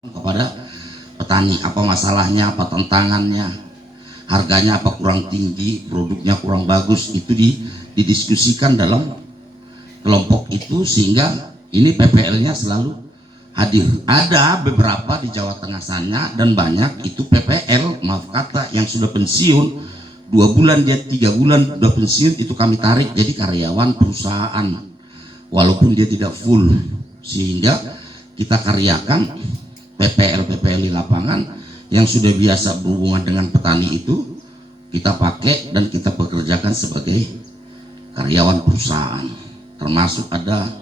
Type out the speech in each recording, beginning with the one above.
kepada petani, apa masalahnya, apa tantangannya, harganya apa kurang tinggi, produknya kurang bagus, itu didiskusikan dalam kelompok itu sehingga ini PPL-nya selalu hadir. Ada beberapa di Jawa Tengah sana dan banyak itu PPL, maaf kata, yang sudah pensiun 2 bulan, dia 3 bulan sudah pensiun, itu kami tarik jadi karyawan perusahaan walaupun dia tidak full, sehingga kita karyakan PPL di lapangan yang sudah biasa berhubungan dengan petani itu kita pakai dan kita pekerjakan sebagai karyawan perusahaan. Termasuk ada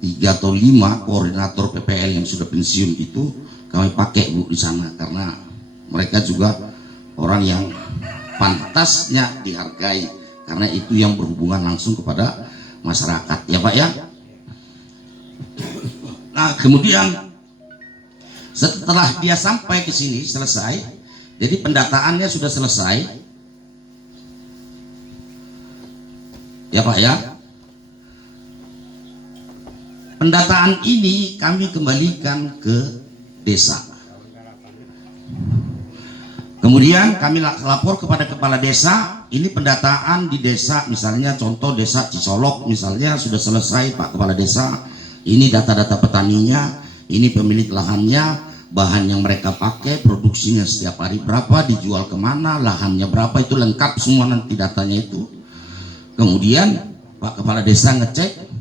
3 atau 5 koordinator PPL yang sudah pensiun itu kami pakai Bu di sana karena mereka juga orang yang pantasnya dihargai karena itu yang berhubungan langsung kepada masyarakat ya Pak ya. Nah kemudian setelah dia sampai ke sini selesai, jadi pendataannya sudah selesai ya Pak ya. Pendataan ini kami kembalikan ke desa. Kemudian kami lapor kepada kepala desa, ini pendataan di desa, misalnya contoh desa Cisolok misalnya sudah selesai Pak Kepala Desa, ini data-data petaninya, ini pemilik lahannya, bahan yang mereka pakai, produksinya setiap hari berapa, dijual kemana, lahannya berapa, itu lengkap semua nanti datanya itu. Kemudian Pak Kepala Desa ngecek,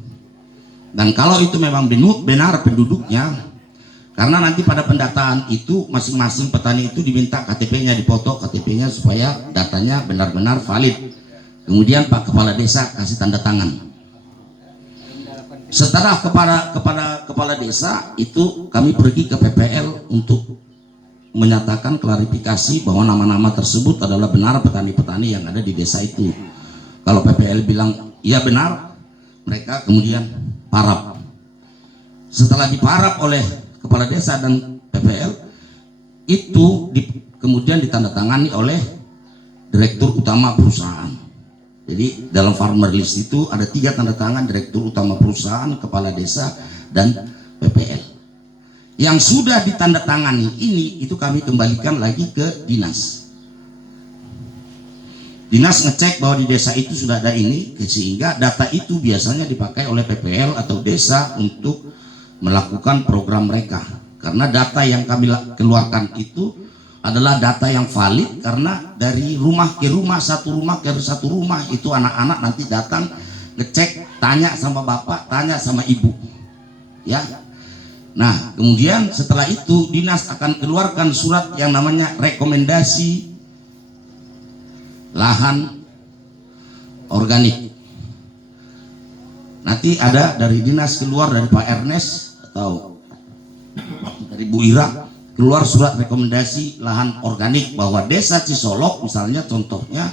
dan kalau itu memang benar penduduknya, karena nanti pada pendataan itu masing-masing petani itu diminta KTP-nya, dipoto KTP-nya supaya datanya benar-benar valid. Kemudian Pak Kepala Desa kasih tanda tangan. Setelah kepala desa itu kami pergi ke PPL untuk menyatakan klarifikasi bahwa nama-nama tersebut adalah benar petani-petani yang ada di desa itu. Kalau PPL bilang iya benar, mereka kemudian parap. Setelah diparap oleh kepala desa dan PPL itu kemudian ditandatangani oleh direktur utama perusahaan. Jadi dalam farmer list itu ada 3 tanda tangan direktur utama perusahaan, kepala desa, dan PPL. Yang sudah ditandatangani ini itu kami kembalikan lagi ke dinas. Dinas ngecek bahwa di desa itu sudah ada ini, sehingga data itu biasanya dipakai oleh PPL atau desa untuk melakukan program mereka. Karena data yang kami keluarkan itu adalah data yang valid karena dari rumah ke rumah, satu rumah ke satu rumah itu anak-anak nanti datang ngecek, tanya sama bapak, tanya sama ibu ya. Nah kemudian setelah itu dinas akan keluarkan surat yang namanya rekomendasi lahan organik. Nanti ada dari dinas keluar, dari Pak Ernest atau dari Bu Ira keluar surat rekomendasi lahan organik bahwa desa Cisolok misalnya contohnya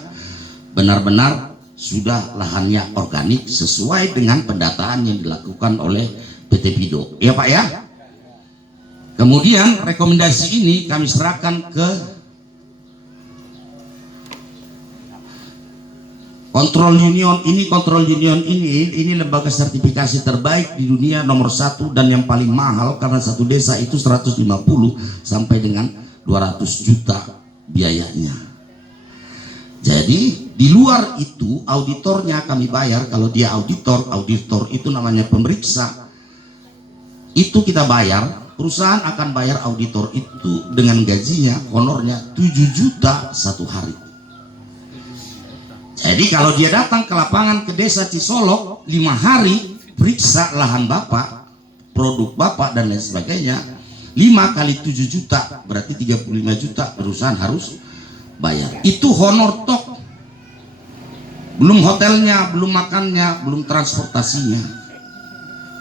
benar-benar sudah lahannya organik sesuai dengan pendataan yang dilakukan oleh PT Pido ya Pak ya. Kemudian rekomendasi ini kami serahkan ke Kontrol Union. Ini lembaga sertifikasi terbaik di dunia, nomor 1 dan yang paling mahal karena satu desa itu 150 sampai dengan 200 juta biayanya. Jadi di luar itu auditornya kami bayar. Kalau dia auditor itu namanya pemeriksa, itu kita bayar. Perusahaan akan bayar auditor itu dengan gajinya, honornya 7 juta satu hari. Jadi kalau dia datang ke lapangan ke desa Cisolok 5 hari periksa lahan bapak, produk bapak dan lain sebagainya, 5 kali 7 juta berarti 35 juta perusahaan harus bayar. Itu honor tok, belum hotelnya, belum makannya, belum transportasinya,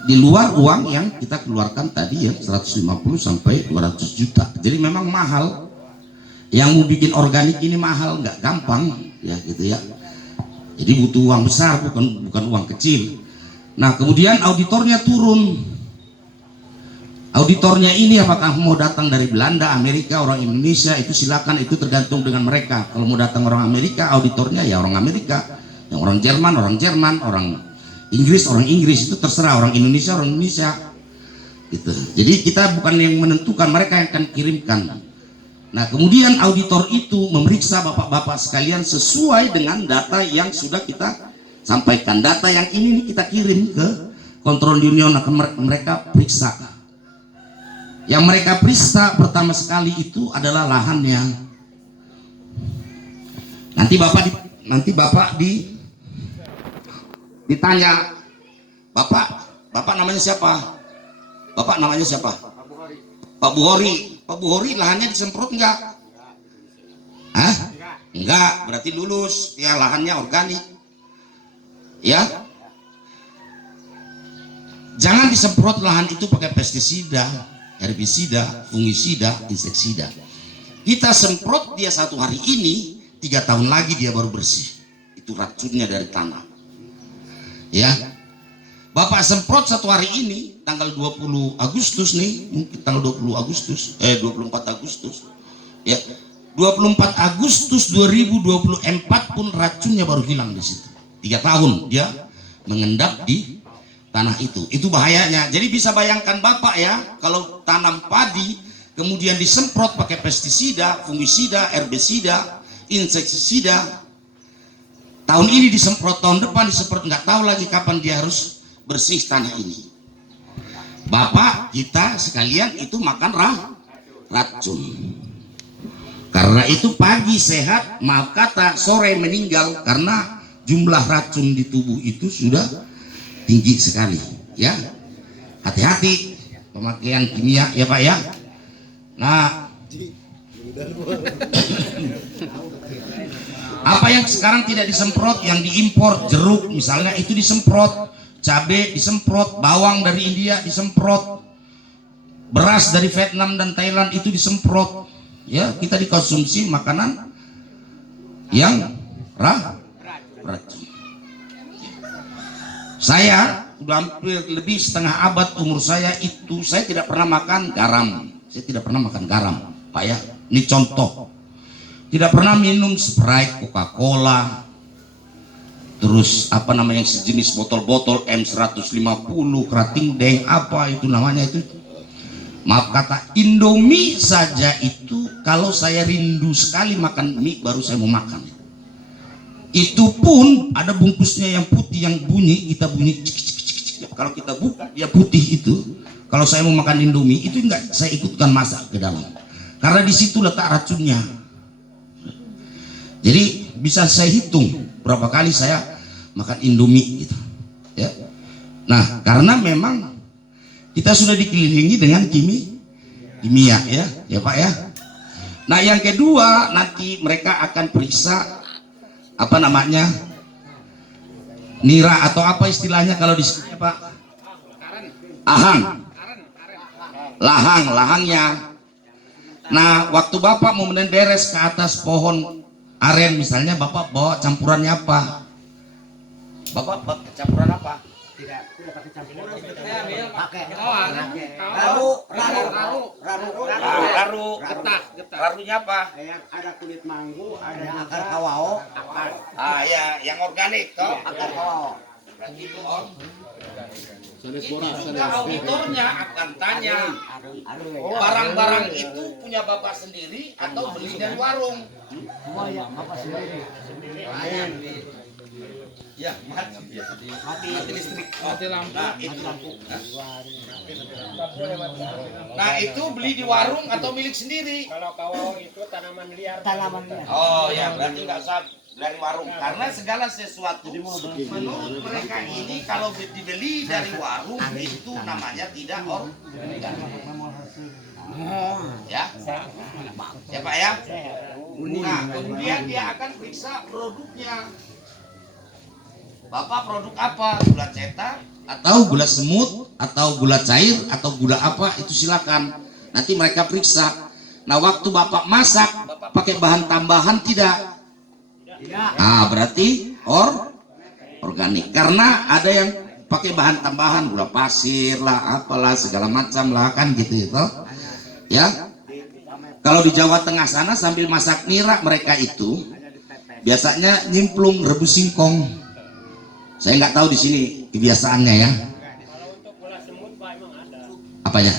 di luar uang yang kita keluarkan tadi ya 150 sampai 200 juta. Jadi memang mahal. Yang mau bikin organik ini mahal, nggak gampang ya gitu ya. Jadi butuh uang besar, bukan uang kecil. Nah kemudian auditornya turun. Auditornya ini apakah mau datang dari Belanda, Amerika, orang Indonesia, itu silakan, itu tergantung dengan mereka. Kalau mau datang orang Amerika, auditornya ya orang Amerika. Yang orang Jerman, orang Inggris itu terserah, orang Indonesia. Gitu. Jadi kita bukan yang menentukan, mereka yang akan kirimkan. Nah kemudian auditor itu memeriksa bapak-bapak sekalian sesuai dengan data yang sudah kita sampaikan. Data yang ini kita kirim ke kontrol union, akan mereka periksa. Yang mereka periksa pertama sekali itu adalah lahannya. Nanti bapak ditanya, bapak namanya siapa? Bapak namanya siapa? Pak Buhori. Pak Buhori lahannya disemprot enggak? Hah? Enggak, berarti lulus. Ya lahannya organik. Ya. Jangan disemprot lahan itu pakai pestisida, herbisida, fungisida, inseksida. Kita semprot dia 1 hari ini, 3 tahun lagi dia baru bersih. Itu racunnya dari tanah. Ya. Bapak semprot 1 hari ini, tanggal 20 Agustus nih, mungkin tanggal 24 Agustus. Ya. 24 Agustus 2024 pun racunnya baru hilang di situ. 3 tahun dia mengendap di tanah itu. Itu bahayanya. Jadi bisa bayangkan Bapak ya, kalau tanam padi kemudian disemprot pakai pestisida, fungisida, herbisida, insektisida. Tahun ini disemprot, tahun depan disemprot, nggak tahu lagi kapan dia harus bersih tanah ini. Bapak kita sekalian itu makan racun. Karena itu pagi sehat, maaf kata sore meninggal karena jumlah racun di tubuh itu sudah tinggi sekali. Ya, hati-hati pemakaian kimia ya Pak ya. Nah, apa yang sekarang tidak disemprot, yang diimpor, jeruk misalnya itu disemprot, cabai disemprot, bawang dari India disemprot, beras dari Vietnam dan Thailand itu disemprot. Ya, kita dikonsumsi makanan yang racun. Saya udah hampir lebih setengah abad umur saya itu, saya tidak pernah makan garam. Saya tidak pernah makan garam, Pak ya. Ini contoh. Tidak pernah minum Sprite, Coca-Cola, terus apa namanya yang sejenis botol-botol M150, kerating deng apa itu namanya itu. Maaf kata Indomie saja itu kalau saya rindu sekali makan mie baru saya mau makan. Itu pun ada bungkusnya yang putih yang bunyi, kita bunyi cik, cik, cik, cik. Kalau kita buka dia putih itu. Kalau saya mau makan Indomie itu enggak saya ikutkan masak ke dalam. Karena di situ letak racunnya. Jadi bisa saya hitung berapa kali saya makan Indomie gitu. Ya. Nah, karena memang kita sudah dikelilingi dengan kimia ya Pak ya. Nah yang kedua nanti mereka akan periksa apa namanya nira atau apa istilahnya kalau di sini Pak, lahangnya. Nah waktu Bapak mau beres ke atas pohon aren misalnya, Bapak bawa campurannya apa? Bapak campuran apa? Tidak pakai campuran, pakai raru, getah. Rarunya apa? yang ada kulit manggu, ada akar kawao. Ya, yang organik toh. Akar kawao. Berarti itu juga auditornya akan tanya barang-barang itu punya Bapak sendiri atau beli dari warung? Semua ya Bapak sendiri. Ya, mati listrik, mati lampu. Nah, itu beli di warung atau milik sendiri? Kalau kawau itu tanaman liar. Oh ya, berarti nggak usah dari warung. Karena segala sesuatu menurut mereka ini kalau dibeli dari warung itu namanya tidak organik. Ya, ya Pak ya. Nah, kemudian dia akan periksa produknya. Bapak produk apa? Gula cetak atau gula semut atau gula cair atau gula apa itu silakan. Nanti mereka periksa. Nah waktu Bapak masak Bapak pakai bahan tambahan tidak? Ah berarti organik. Karena ada yang pakai bahan tambahan gula pasir lah, apalah segala macam lah kan gitu itu. Ya. Kalau di Jawa Tengah sana sambil masak nira mereka itu biasanya nyimplung rebus singkong. Saya nggak tahu di sini kebiasaannya ya. Kalau untuk gula semut Pak emang ada. Apanya?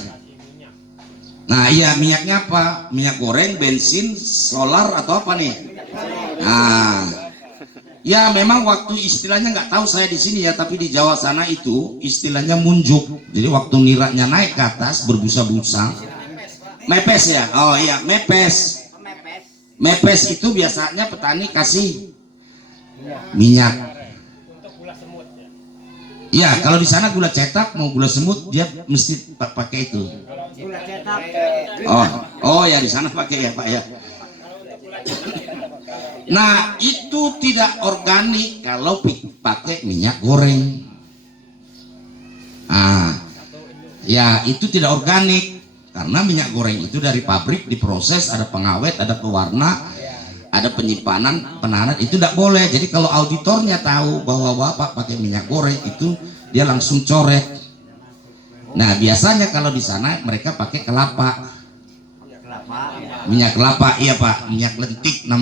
Nah iya, minyaknya apa? Minyak goreng, bensin, solar atau apa nih? Nah, ya memang waktu istilahnya nggak tahu saya di sini ya, tapi di Jawa sana itu istilahnya munjuk. Jadi waktu niraknya naik ke atas berbusa-busa, mepes ya. Oh iya, mepes. Mepes itu biasanya petani kasih minyak. Untuk gula semut ya. Iya, kalau di sana gula cetak mau gula semut dia mesti pakai itu. Gula cetak. Oh ya di sana pakai ya Pak ya. Nah itu tidak organik kalau pakai minyak goreng. Ah, ya itu tidak organik karena minyak goreng itu dari pabrik diproses, ada pengawet, ada pewarna, ada penyimpanan, penahanan, itu tidak boleh. Jadi kalau auditornya tahu bahwa bapak pakai minyak goreng itu dia langsung coret. Nah biasanya kalau di sana mereka pakai kelapa, minyak kelapa, iya Pak, minyak lentik namanya.